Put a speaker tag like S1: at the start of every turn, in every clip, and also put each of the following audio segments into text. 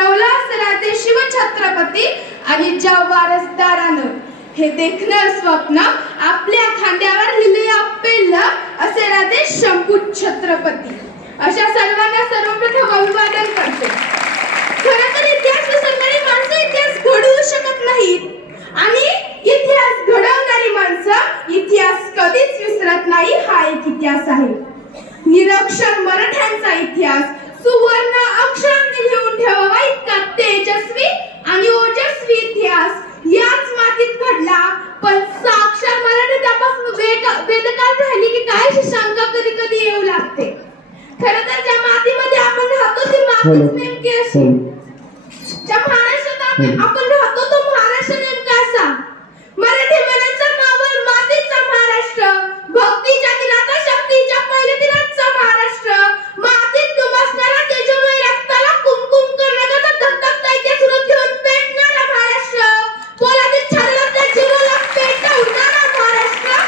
S1: पसरवलं असे राजे शिवछत्रपती आणि ज्या वारसदारानं हे देखणं स्वप्न आपल्या खांद्यावर लिहिले पेललं असे राजे शंकू छत्रपती. अशा सर्वांना सर्वप्रथम अभिवादन करते. खरं तर इतिहास विसरणारी माणसं इतिहास घडवू शकत नाहीत. आणि इतिहास घडवणारी माणसं इतिहास कधीच विसरत नाही हा एक इतिहास आहे. निरक्षर मराठ्यांचा इतिहास सुवर्ण अक्षरांनी लिहून ठेवावा इतका तेजस्वी आणि ओजस्वी इतिहास. याच मातीत घडला. पण साक्षर मराठी त्यापासून वेग वेदकाल राहिली की काय शंका कधी कधी येऊ लागते. खरं तर ज्या मातीमध्ये आपण राहतो ती मातीच नेमकी अशी. ज्या महाराष्ट्रात आपण आपण राहतो तो महाराष्ट्र नेमका असा मराठी मनाचा मावळ मातीचा महाराष्ट्र भक्तीच्या दिनाचा शक्तीच्या पहिले दिनाचा महाराष्ट्र मातीत तुमसणारा तेजोमय रक्ताला कुमकुम करण्याचा धगधगता इतिहास सुरू घेऊन पेटणारा महाराष्ट्र पोलादीत छाडला जीवाला पेटवणारा महाराष्ट्र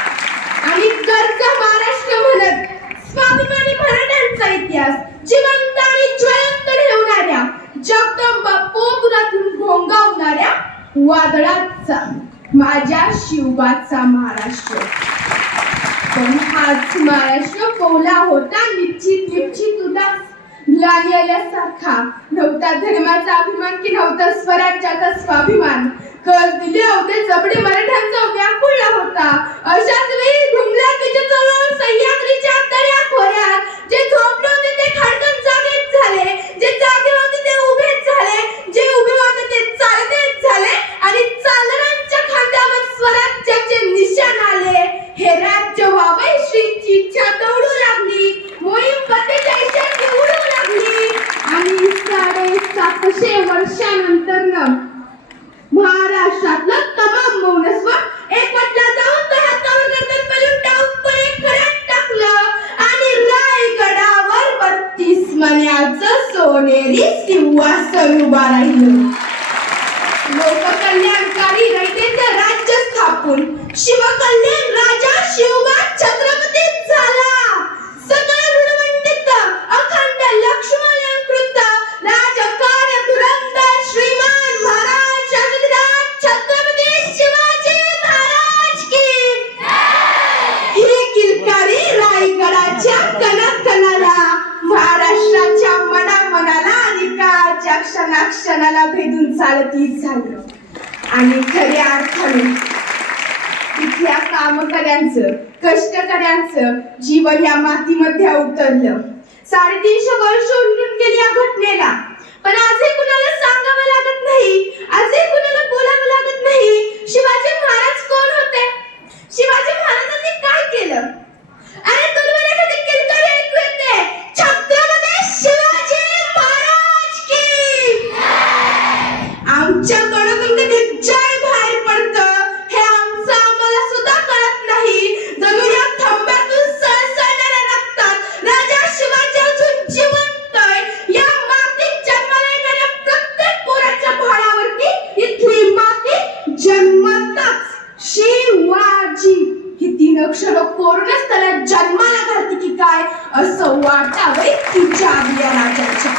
S1: आणि गरजा महाराष्ट्र म्हणत स्वाभिमानी मराठ्यांचा इतिहास जिवंत आणि ज्वलंत ठेवणाऱ्या जगदंबा पोपुरातून भोंगावणाऱ्या वादळाचा माझ्या शिवबाचा महाराष्ट्र. पण हाच महाराष्ट्र कोवला होता निश्चित निश्चित उदास. ग्लानी आल्यासारखा नव्हता धर्माचा अभिमान की नव्हता स्वराज्याचा स्वाभिमान. कळ दिले होते जबडे मराठ्यांचा व्याकुळला होता. अशाच वेळी घुमला त्याच्या चळवळ सह्याद्रीच्या दऱ्या खोऱ्यात जे झोप सिंहासन उभा राहिलं लोककल्याणकारी रयतेचं राज्य स्थापून शिवकल्याण क्षणाला भेदून चालतीच झालं. आणि खऱ्या अर्थाने तिथल्या कामकऱ्यांचं कष्टकऱ्यांचं जीवन या मातीमध्ये उतरलं. साडेतीनशे वर्ष उलटून गेली तीन अक्षर कोरूनच त्याला जन्माला घालते की काय? असं वाटावं तुझ्या आज्ञा राजाच्या.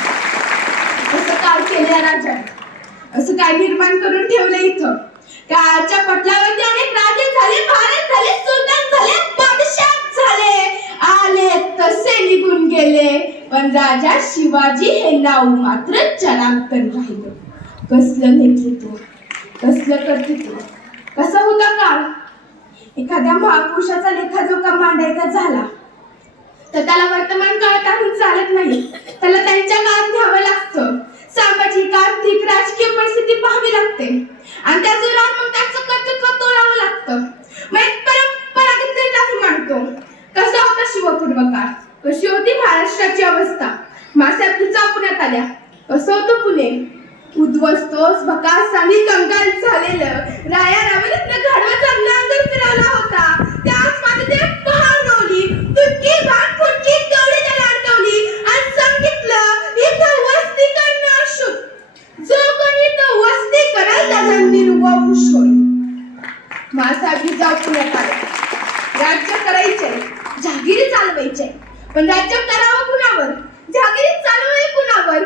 S1: असं काय केलं राजा असं काय निर्माण करून ठेवलं इथं? काळच्या पटलावरती अनेक राजे झाले भारत झाले सुलतान झाले बादशाह झाले. आले तसे निघून गेले. पण राजा शिवाजी हे नाव मात्र जनार्दन राहिलं. कसलं नेतृत्व? कसलं कर्तृत्व? कसा होता काळ? एखाद्या महापुरुषाचा लेखाजोखा मांडायचा झाला तर त्याला वर्तमान काळात आणून चालत नाही. त्याला त्यांच्या काळात घ्यावं लागतं. सामाजिक आर्थिक राजकीय परिस्थिती पाहावी लागते. आणि त्या जोरावर मग त्याचं कर्तृत्व तोडावं लागतं. मग एक परंपरागत रीत मांडतो. कसा होता शिवपूर्व काळ कशी होती महाराष्ट्राची अवस्था? मासे तुझा पुण्यात आल्या. कसं होतं पुणे? उद्वस्तोस भकास आणि कंगाल झालेलं. राया रावणातनं घडवाचा नांगर फिरवला होता. त्याच मागे ते पहाड रोवली. तुटकी भात फुटकी गवळी त्याला अडकवली. आणि सांगितलं इथं वस्ती करणं अशुभ जो कोणी इथं वस्ती कराल त्याचा निर्वंश होईल मासाहेब जाऊ पुण्यात आले राज्य करायचे जागिरी चालवायचे पण राज्य करावं कुणावर? जागिरी चालवाय कुणावर?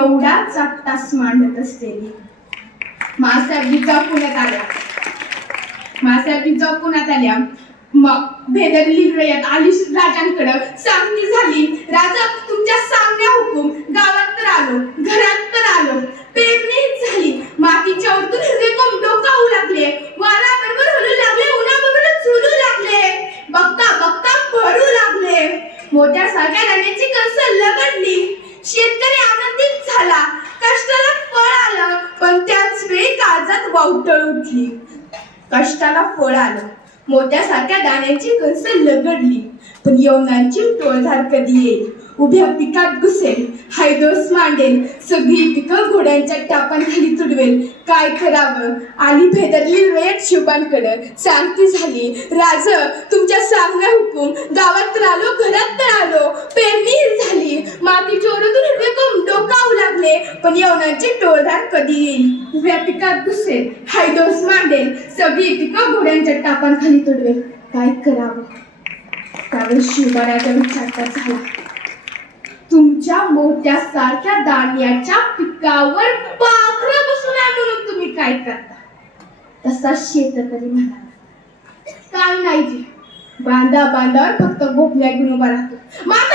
S1: जगायचं एवढा तास मांडत असलेली. मासाहेब जेव्हा पुण्यात आल्या. मासाहेब जेव्हा पुण्यात आल्या. मग भेदरली रयत आली राजांकडे. सांगणी झाली. राजा तुमच्या सामन्या हुकूम. गावात तर आलो. घरात तर आलो. पेरणी झाली मातीच्या वरतून हिरवे कोंब डोकावू लागले वारा बरोबर हलू लागले उन्हाबरोबर झुलू लागले बघता बघता पडू लागले मोठ्या सारख्या राण्याची कस लगडली शेतकरी आनंदित झाला कष्टाला फळ आलं पण त्याच वेळी पावतळ उठली. कष्टाला फळ आलं. मोत्यासारख्या दाण्याची कंस लगडली. पण यवनांची टोळधार कधी येईल? उभ्या पिकात घुसेल. हायदोस मांडेल. सगळी पिकं घोड्यांच्या टापांखाली तुडवेल. काय करावं? आली भेदरली वेळ शिवबांकडं सारखी झाली राज तुमच्या सांगण्या हुकूम. गावात तर आलो घरात तर आलो पेरणी झाली माती चोरतून हिरवे कोंब डोकावू लागले पण यवनांची टोळधार कधी येईल उभ्या पिकात घुसेल. हायदोस मांडेल. सगळी पिकं घोड्यांच्या टापांखाली तुडवेल. काय करावं? त्यावेळेस शिवबाराचा विचार झाला. तुमच्या मोठ्या सारख्या दाण्याच्या पिकावर पाखरं बसून म्हणून तुम्ही काय करता? तसा शेतकरी म्हणाला काय नाही जी. बांधा बांधावर फक्त गोपल्या घेऊन उभा राहतो. मग